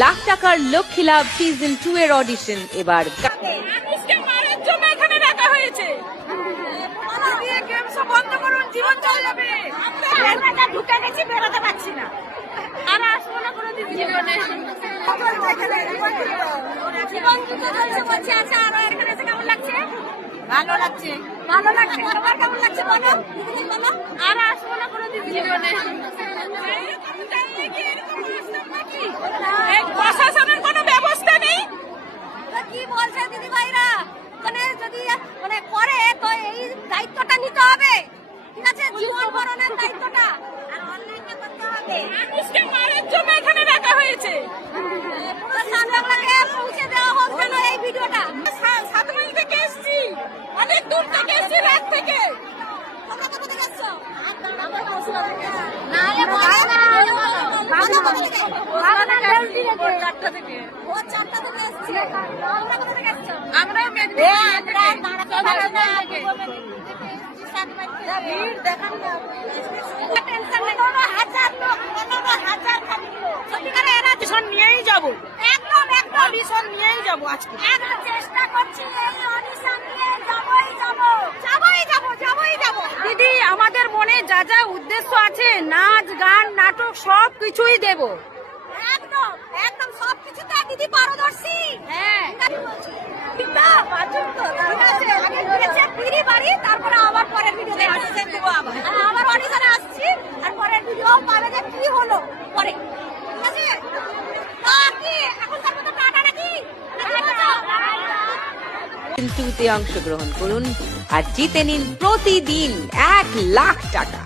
লাখ টাকার লক্ষ্মী লাভ সিজন 2 এর অডিশন এবার মানুষকে মারার জন্য এখানে রাখা হয়েছে। বন্ধ করুন, জীবন চলে যাবে। ঢুকে গেছি, বেরোতে পারছি না। আর আসবো না কোনো দিন জীবনে। জীবন যুদ্ধ চলছে বলছে। আচ্ছা, আরো এখানে এসে কেমন লাগছে? ভালো লাগছে, ভালো লাগছে। তোমার কেমন লাগছে বলো? আর আসবো না কোনো দিন জীবনে। প্রশাসনের কোনো ব্যবস্থা নেই। কি বলছে দিদি ভাইরা? যদি করে তো এই দায়িত্বটা নিতে হবে, ঠিক আছে? জীবন মরণের দায়িত্বটা আর অনলাইনে করতে হবে। মানুষকে মারার জন্য এখানে রাখা হয়েছে। বাংলাকে পৌঁছে দেওয়া হোক যেন এই ভিডিওটা। 7 মাইল থেকে এসেছি, অনেক দূর থেকে এসেছি, রাত থেকে। তোমরা কোথা থেকে এসছো? নিয়েই যাবো, একদম অডিশন নিয়েই যাবো। আজকে চেষ্টা করছি দিদি, আমাদের মনে যা যা উদ্দেশ্য আছে, নাচ গান নাটক সব কিছুই দেব। একদম একদম সবকিছুতে দিদি পারদর্শী। হ্যাঁ, তারপরে আবার পরের ভিডিওতে আবার অডিশনে আসছি, আর পরের ভিডিও পাবে যে কি হলো পরে, ঠিক আছে? এখন টাটা নাকি? সিজন 2 তে অংশগ্রহণ করুন আর জিতে নিন প্রতিদিন 1 লাখ টাকা।